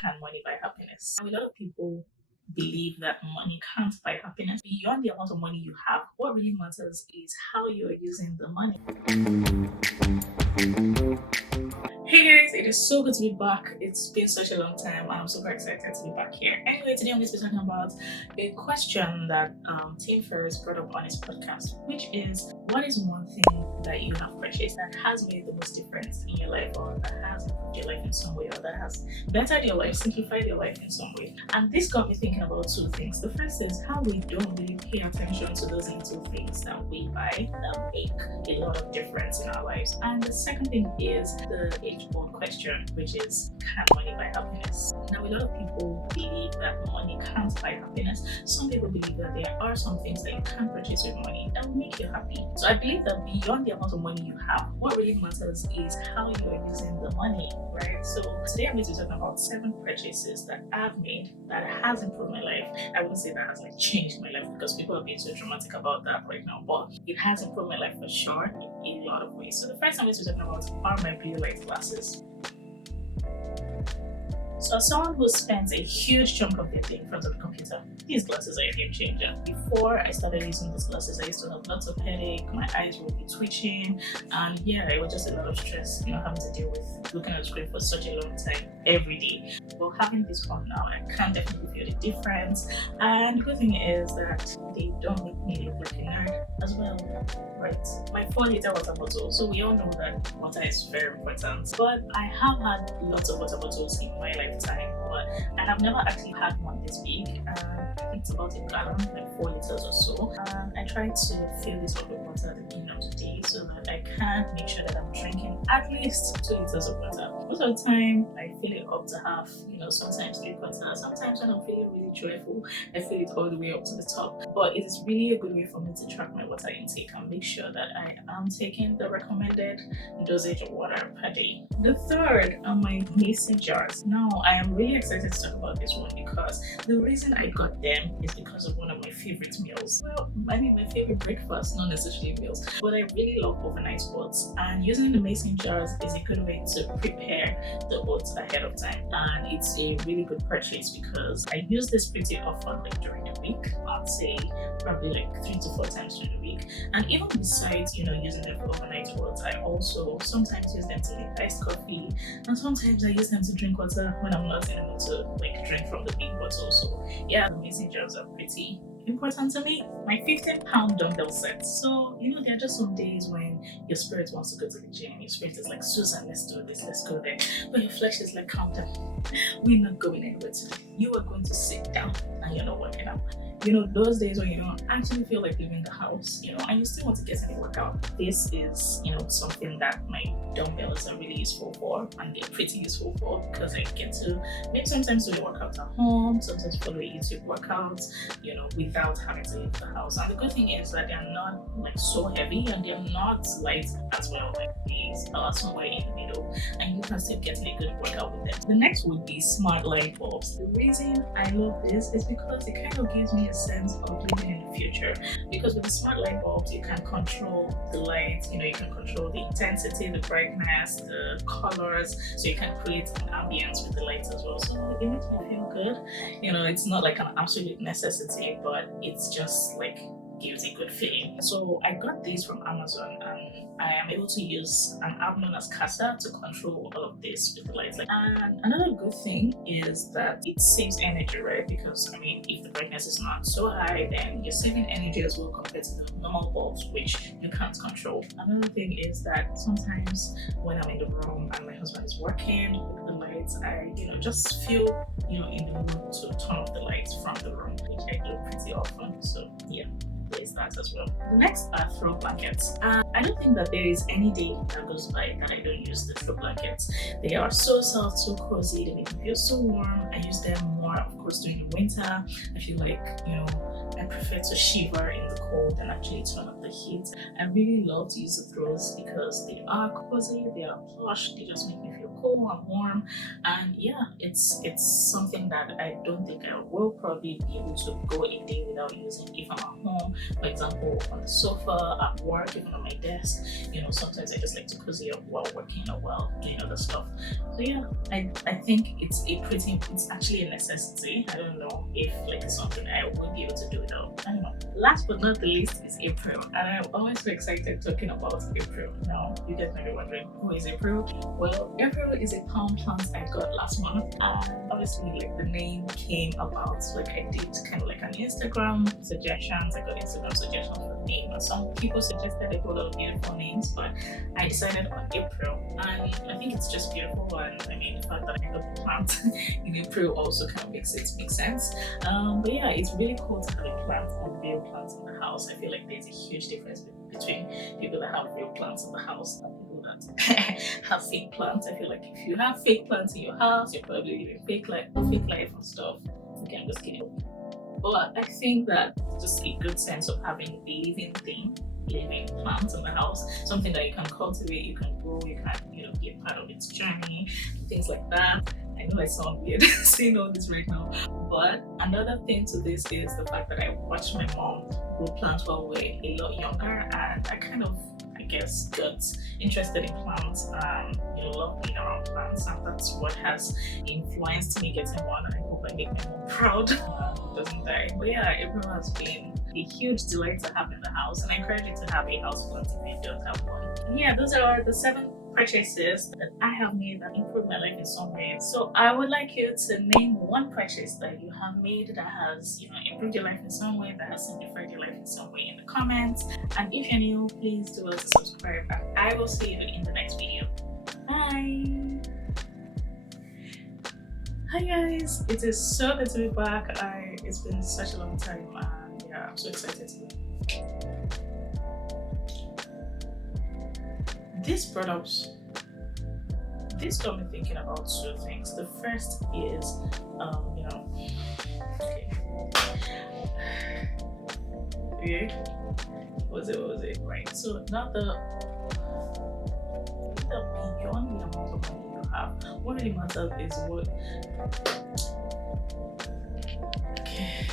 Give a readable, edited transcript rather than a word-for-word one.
Can money buy happiness? A lot of people believe that money can't buy happiness. Beyond the amount of money you have, what really matters is how you're using the money. Hey guys, it is so good to be back. It's been such a long time and I'm super excited to be back here. Anyway, today I'm going to be talking about a question that Tim Ferriss brought up on his podcast, which is, what is one thing that you have purchased that has made the most difference in your life, or that has improved your life in some way, or that has bettered your life, simplified your life in some way? And this got me thinking about two things. The first is how we don't really pay attention to those little things that we buy that make a lot of difference in our lives. And the second thing is the age-old question, which is, can money buy happiness? Now, a lot of people believe that money can't buy happiness. Some people believe that there are some things that you can purchase with money that will make you happy. So I believe that beyond the amount of money you have, what really matters is how you're using the money, right? So today I'm going to be talking about 7 purchases that I've made that has improved my life. I won't say that has changed my life, because people are being so dramatic about that right now, but it has improved my life for sure in a lot of ways. So the first I'm going to be talking about are my blue light glasses. So as someone who spends a huge chunk of their day in front of the computer, these glasses are a game changer. Before I started using these glasses, I used to have lots of headache, my eyes would be twitching, and yeah, it was just a lot of stress, having to deal with looking at the screen for such a long time every day. But having this one now, I can definitely feel the difference. And the good thing is that they don't make me look like a nerd as well. Right. My 4-liter water bottle. So we all know that water is very important. But I have had lots of water bottles in my lifetime, and I've never actually had one this big. I think it's about a gallon, like 4 liters or so. And I try to fill this up with water at the beginning of the day so that I can make sure that I'm drinking at least 2 liters of water. Most of the time, I fill it up to half, sometimes 3/4. Sometimes when I'm feeling really joyful, I fill it all the way up to the top. But it is really a good way for me to track my water intake and make sure that I am taking the recommended dosage of water per day. The third are my mason jars. Now, I am really excited to talk about this one because the reason I got them is because of one of my favorite meals. Well, I mean, my favorite breakfast, not necessarily meals, but I really love overnight oats, and using the mason jars is a good way to prepare the oats ahead of time. And it's a really good purchase because I use this pretty often, like during the week. I'd say probably like 3 to 4 times during the week. And even besides, using them for overnight oats, I also sometimes use them to make iced coffee, and sometimes I use them to drink water when I'm not in the mood to drink from the big bottle. So yeah, the mason jars are pretty important to me. My 15-pound dumbbell set. So there are just some days when your spirit wants to go to the gym. Your spirit is like, Susan, let's do this, let's go there. But your flesh is like, calm down. We're not going anywhere today. You are going to sit down and you're not working out. Those days when you don't actually feel like leaving the house, and you still want to get any workout. This is, something that my dumbbells are really useful for, and they're pretty useful for, because I get to maybe sometimes do the workout at home, sometimes follow a YouTube workout, without having to leave the house. And the good thing is that they're not so heavy, and they're not light as well. These are somewhere in the middle, and you can still get a good workout with them. The next would be smart light bulbs. The reason I love this is because it kind of gives me a sense of living in the future, because with the smart light bulbs you can control the light, you can control the intensity, the brightness, the colors, so you can create an ambience with the lights as well. So it makes me feel good. It's not like an absolute necessity, but it's just gives a good feeling. So I got these from Amazon, and I am able to use an app known as Casa to control all of this with the lights. And another good thing is that it saves energy, right? Because if the brightness is not so high, then you're saving energy as well compared to the normal bulbs, which you can't control. Another thing is that sometimes when I'm in the room and my husband is working with the lights, I just feel in the mood to turn off the lights from the room, which I do pretty often. So yeah, there's that as well. The next are throw blankets. I don't think that there is any day that goes by that I don't use the throw blankets. They are so soft, so cozy, they make me feel so warm. I use them more, of course, during the winter. I feel like, I prefer to shiver in the cold than actually turn up the heat. I really love to use the throws because they are cozy, they are plush, they just make me feel cool and warm. And yeah, it's something that I don't think I will probably be able to go a day without using if I'm at home. For example, on the sofa, at work, even on my desk. Sometimes I just like to cozy up while working or while doing other stuff. So yeah, I think it's actually a necessity. I don't know if like it's something I won't be able to do without. I don't know. Last but not the least is April, and I'm always so excited talking about April. Now you guys might be wondering, who is April? Well, April is a palm plant I got last month, and obviously like the name came about. Like I did kind of like an Instagram suggestions. I got Instagram suggestions for the name, and some people suggested a whole lot of beautiful names, but I decided on April, and I think it's just beautiful. And I mean, the fact that I got the plant in April also kind of makes sense. But yeah, it's really cool to have a plant and real plants in the house. I feel like there's a huge difference between people that have real plants in the house and people that have fake plants. I feel like if you have fake plants in your house, you're probably living fake life and stuff. Okay, I'm just kidding. But I think that just a good sense of having a living plant in the house, something that you can cultivate, you can grow, you can be a part of its journey, things like that. I know I sound weird saying all this right now, but another thing to this is the fact that I watched my mom grow plants while we were a lot younger, and I kind of, I guess, got interested in plants and love being around plants, and that's what has influenced me getting one. And I hope I make my mom proud. Doesn't die. But yeah, April has been a huge delight to have in the house, and I encourage you to have a house plant if you don't have one. And yeah, those are the 7 purchases that I have made that improved my life in some way. So I would like you to name one purchase that you have made that has improved your life in some way, that has simplified your life in some way, in the comments. And if you're new, please do also subscribe, and I will see you in the next video. Bye. Hi guys, it is so good to be back. It's been such a long time, and yeah, I'm so excited to this product. This got me thinking about 2 things. The first is okay. What was it? Right. So now the beyond the amount of money you have, what really matters is what. Okay.